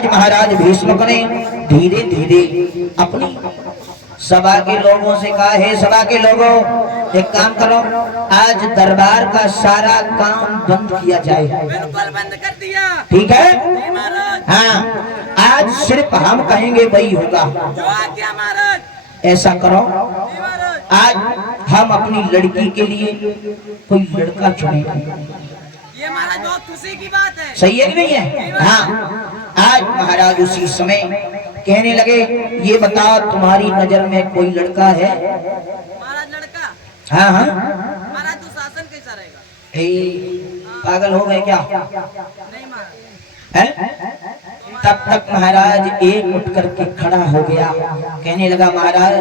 आज महाराज भीष्मक ने धीरे धीरे अपनी सभा के लोगों से कहा, हे सभा के लोगों, एक काम करो, आज दरबार का सारा काम बंद किया जाए। बिल्कुल बंद कर दिया। ठीक है? हाँ, आज सिर्फ हम कहेंगे वही होगा। जो आज्ञा महाराज। ऐसा करो, आज हम अपनी लड़की के लिए कोई लड़का चुनेंगे। ये महाराज बहुत खुशी की बात है। सही है कि नहीं है? हाँ, आज महाराज उसी समय कहने लगे, ये बताओ तुम्हारी नजर में कोई लड़का है? महाराज लड़का? हाँ हाँ। महाराज दुशासन कैसा रहेगा? पागल हो गए क्या? नहीं महाराज। है? तब तक महाराज एक उठ करके खड़ा हो गया, कहने लगा, महाराज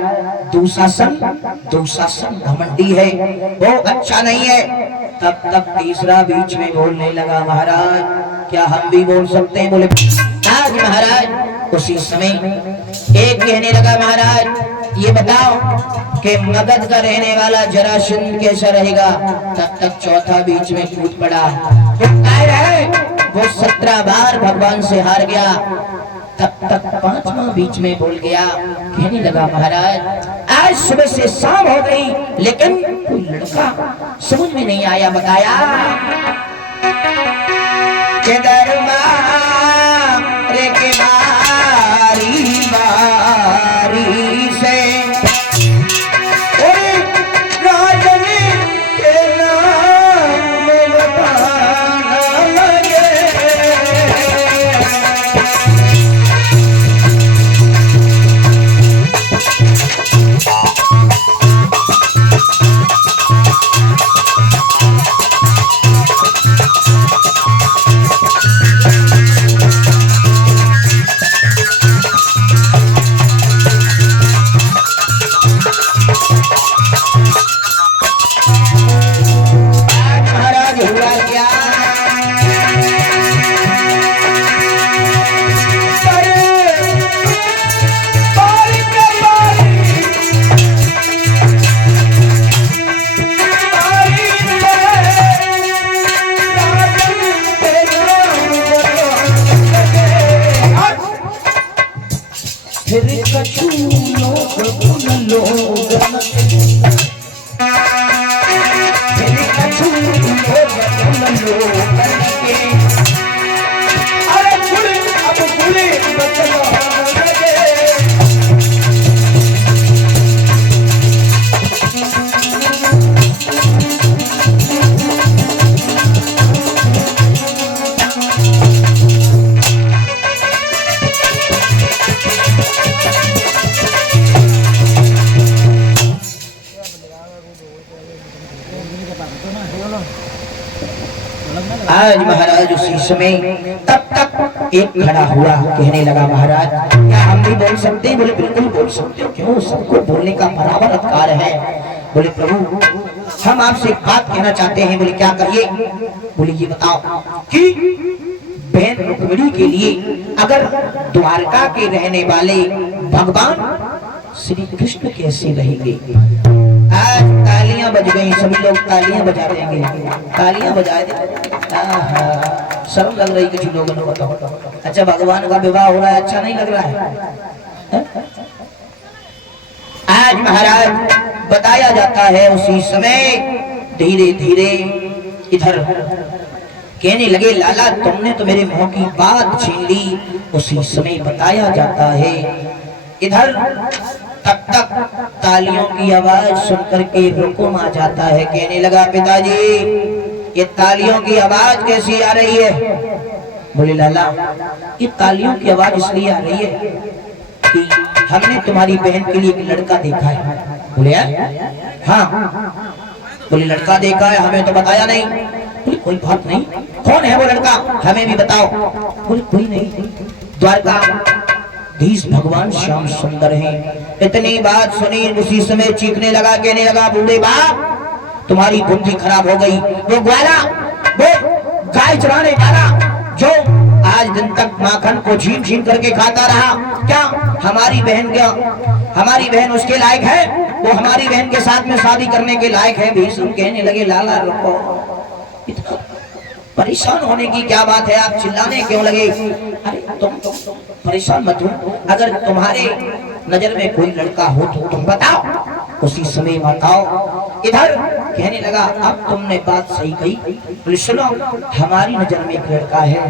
दुशासन घमंडी है, वो अच्छा नहीं है। तब तक तीसरा बीच में बोलने लगा, महाराज क्या हम भी बोल सकते हैं? बोले आज महाराज उसी समय एक कहने लगा, महाराज ये बताओ कि मगध का रहने वाला जरासंध कैसा रहेगा? तब तक चौथा बीच में कूद पड़ा, वो 17 बार भगवान से हार गया। तब तक 5वां बीच में बोल गया, कहने लगा, महाराज आज सुबह से शाम हो गई लेकिन कोई लड़का समझ में नहीं आया। बताया के दरबार के बारी बारी से आज महाराज उसी समय तब तक एक खड़ा हुआ, कहने लगा, महाराज क्या हम भी बोल सकते हैं? बोले बिल्कुल बोल सकते हो। क्यों? सबको बोलने का बराबर अधिकार है। बोले प्रभु हम आपसे एक बात कहना चाहते हैं। बोले क्या कहिए? बोले ये बताओ कि बहन रुक्मिणी के लिए अगर द्वारका के रहने वाले भगवान श्री कृष्ण कैसे रहेंगे? आज तालियां बज गई, सभी लोग तालियां बजा देंगे, तालियां बजा दे। शर्म लग रही कुछ लोगों को। बताओ, अच्छा भगवान का विवाह हो रहा है, अच्छा नहीं लग रहा है? आज महाराज बताया जाता है उसी समय धीरे धीरे इधर कहने लगे, लाला तुमने तो मेरे मुंह की बात छीन ली। उसी समय बताया जाता है इधर तब तक तालियों की आवाज सुनकर के रुकुम आ जाता है। कहने लगा, पिताजी ये तालियों की आवाज कैसी आ रही है? बोले लाला ये तालियों की आवाज इसलिए आ रही है कि हमने तुम्हारी बहन के लिए एक लड़का देखा है। बोले हाँ। बोले लड़का देखा है, हमें तो बताया नहीं। बोले कोई बात नहीं, कौन है वो लड़का? हमें भी बताओ। बोले कोई नहीं, द्वारकाधीश भगवान श्याम सुंदर हैं। इतनी बात सुनी उसी समय चीखने लगा, कहने लगा, बूढ़े बाप तुम्हारी बुद्धि खराब हो गई। वो ग्वाला, वो गाय चराने वाला जो आज दिन तक माखन को छीन छीन करके खाता रहा, क्या हमारी बहन उसके लायक है? वो हमारी बहन के साथ में शादी करने के लायक है? भीष्म कहने लगे, लाला रुको, इतना परेशान होने की क्या बात है? आप चिल्लाने क्यों लगे? अरे परेशान मत हो, अगर तुम्हारे नजर में कोई लड़का हो तो तुम बताओ। उसी समय बताओ इधर कहने लगा, अब तुमने बात सही कही। बोले सुनो, हमारी नजर में एक लड़का है,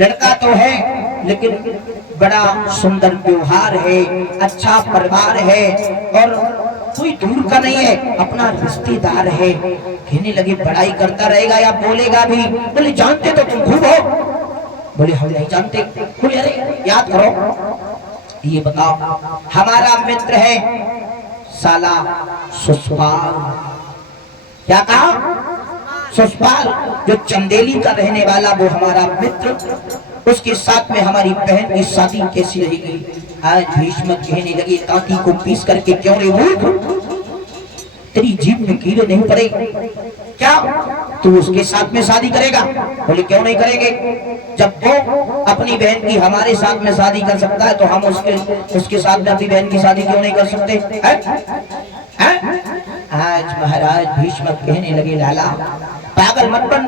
लड़का तो है लेकिन बड़ा सुंदर व्यवहार है, अच्छा परिवार है और कोई दूर का नहीं है, अपना रिश्तेदार है। कहने लगे बड़ाई करता रहेगा या बोलेगा भी? बोले जानते तो तुम खूब हो। बोले हम नहीं जानते। बोले अरे याद करो, ये बताओ हमारा मित्र है साला सुसपाल। क्या कहा? सुसपाल, जो चंदेली का रहने वाला वो हमारा मित्र, उसके साथ में हमारी बहन की शादी कैसी रहेगी? आज भीष्म कहने लगे, ताती को पीस करके क्यों रे मूर्ख, तेरी जीभ में कीड़े नहीं पड़े क्या? तू उसके साथ में शादी करेगा? बोले क्यों नहीं करेंगे, जब वो अपनी बहन की हमारे साथ में शादी कर सकता है तो हम उसके साथ में अपनी बहन की शादी क्यों नहीं कर सकते है? आज महाराज भीष्म कहने लगे, लाला पागल मत बन,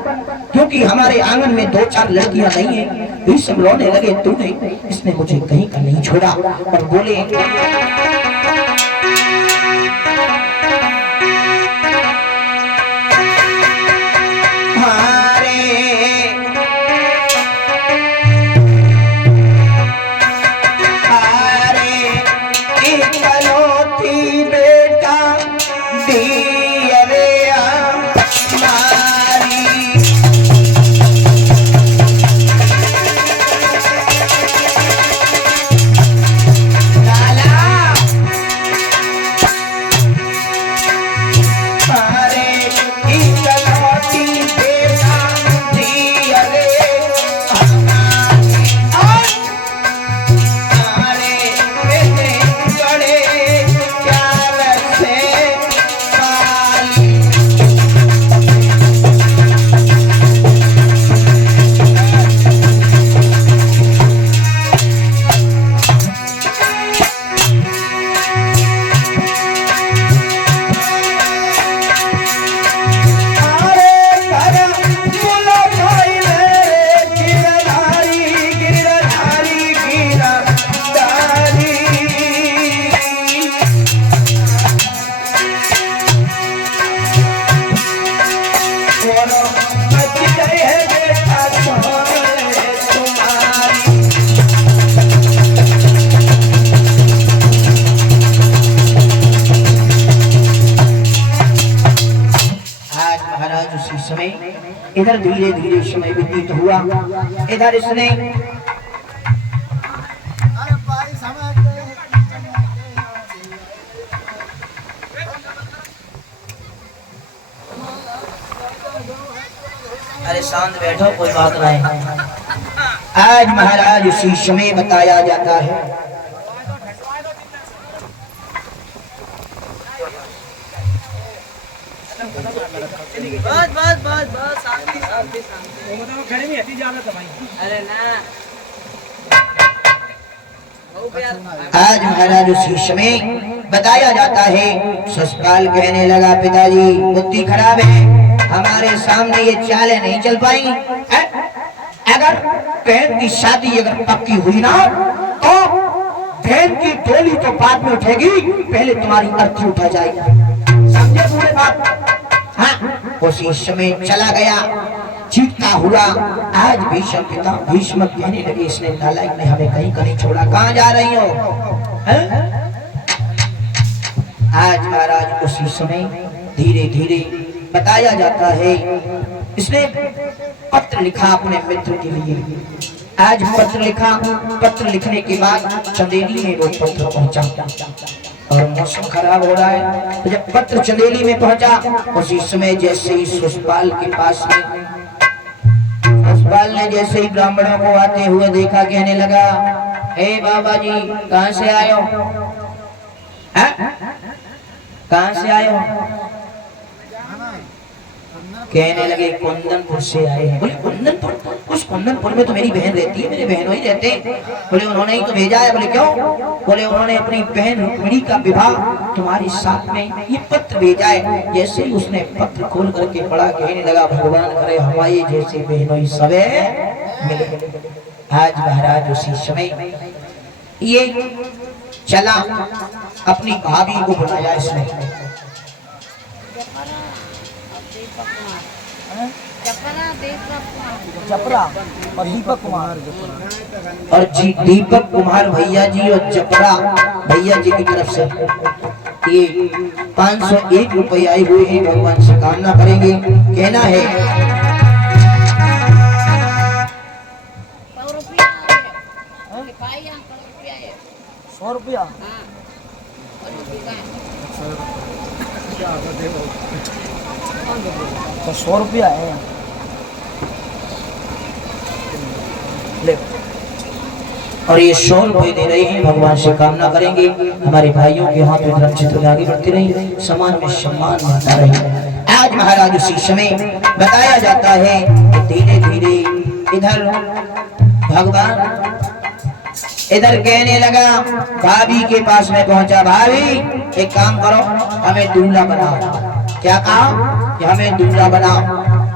क्योंकि हमारे आंगन में 2-4 लड़कियां नहीं है। भीष्म रोने लगे, तूने इसने मुझे कहीं का नहीं छोड़ा। और बोले इधर धीरे धीरे समय व्यतीत हुआ। इधर इसने अरे शांत बैठो, कोई बात नहीं। आज महाराज उसी समय बताया जाता है। बस बस बस बस शांति शांति शांति। वो तो खड़े में हटी जाना था भाई। अरे ना आज महाराज उसी समय बताया जाता है। ससुराल कहने लगा, पिताजी बुद्धि खराब है, हमारे सामने ये चालें नहीं चल पाई। अगर बहन की शादी अगर पक्की हुई ना तो बहन की डोली तो बाद में उठेगी, पहले तुम्हारी अर्थी उठा जाएगी। समझे पूरे बात? हाँ, उसी समय चला गया, चीखता हुआ। आज भीष्म पिता भीष्म कहने लगे, इसने नालायक ने हमें कहीं का नहीं छोड़ा, कहाँ जा रही हो? आज महाराज उसी समय धीरे धीरे बताया जाता है, इसने पत्र लिखा अपने मित्र के लिए। आज पत्र लिखा, पत्र लिखने के बाद चंदेली में वो पत्र पहुंचा और मौसम खराब हो रहा है। तो जब पत्र चंदेली में पहुंचा, उसी समय जैसे ही सुसपाल के पास में, सुसपाल ने जैसे ही ब्राह्मणों को आते हुए देखा, कहने लगा, हे बाबा जी कहाँ से आए हो? कहाँ से आए हो? कहने लगे कुंदनपुर से आए हैं। बोले कुंदनपुर? उस कुंदनपुर में तो मेरी बहन रहती है, मेरे बहनों ही रहते हैं। बोले उन्होंने ही तो भेजा है। बोले क्यों? बोले उन्होंने अपनी बहन रुक्मिणी का विवाह तुम्हारे साथ में ये पत्र भेजा है। जैसे ही उसने पत्र खोल करके पढ़ा, कहने लगा, भगवान करे हमारे जैसे बहनों ही सबे मिले। आज महाराज उसी समय ये चला, अपनी भाभी को बुलाया इसने। जपरा और दीपक कुमार और जी दीपक कुमार भैया जी और जपरा भैया जी की तरफ से ये 501 रुपये आए हुए हैं। भगवान से कामना करेंगे, कहना है 100 रुपया। तो 100 रुपया है ले। और ये 100 रुपये दे रहे हैं। भगवान से कामना करेंगे हमारे भाइयों के हाथ में धर्म चित्र आगे बढ़ते रहे, समान में सम्मान मिलता रहे। आज महाराज उसी समय बताया जाता है कि धीरे धीरे इधर भगवान इधर कहने लगा, भाभी के पास में पहुंचा। भाभी एक काम करो, हमें दूल्हा बनाओ। क्या कहा कि हमें दूल्हा बनाओ।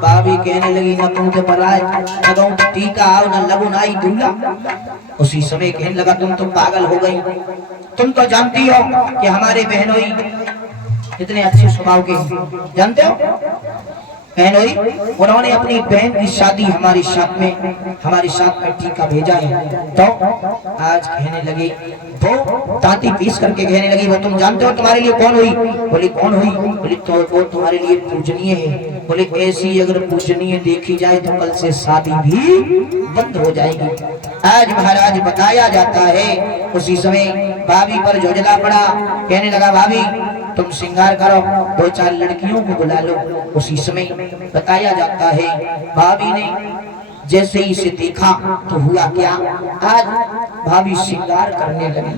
भाभी कहने लगी, न तुम तो पराए, न तुम टीका आओ, न लगुन आई दूल्हा। उसी समय कहने लगा, तुम तो पागल हो गई। तुम तो जानती हो कि हमारे बहनोई इतने अच्छे स्वभाव के, जानते हो बहनोई, उन्होंने अपनी बहन की शादी हमारे साथ में टीका भेजा है। तो आज कहने लगे, वो तांती पीस करके कहने लगी, वो तुम जानते हो तुम्हारे लिए कौन हुई? बोले कौन हुई? बोले तो वो तुम्हारे लिए पूजनीय है। बोले ऐसी अगर पूजनीय देखी जाए तो कल से शादी भी बंद हो जाएगी। आज महाराज बताया जाता है उसी समय भाभी पर झोंझला पड़ा। कहने लगा, भाभी तुम श्रृंगार करो, 2-4 लड़कियों को बुला लो। उसी समय बताया जाता है भाभी ने जैसे ही इसे देखा तो हुआ क्या, आज भाभी श्रृंगार करने लगी।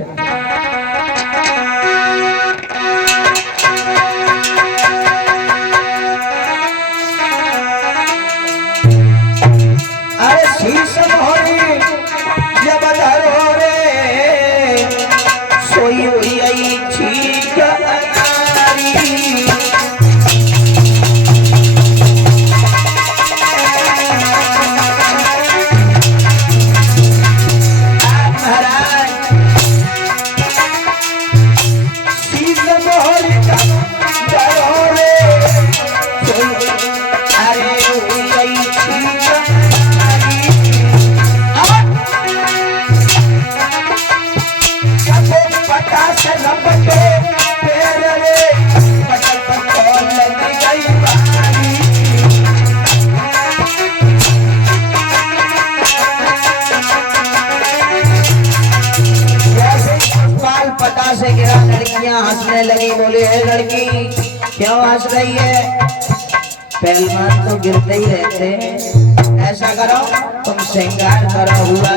अरे शीशम होई जब धरो रे, सोई हुई आई ठीक अनारी। से गिरा, लड़कियां हंसने लगी। बोले, है लड़की क्यों हंस रही है? पहलवान तो गिरते ही रहते हैं। ऐसा करो तुम श्रृंगार करो। हुआ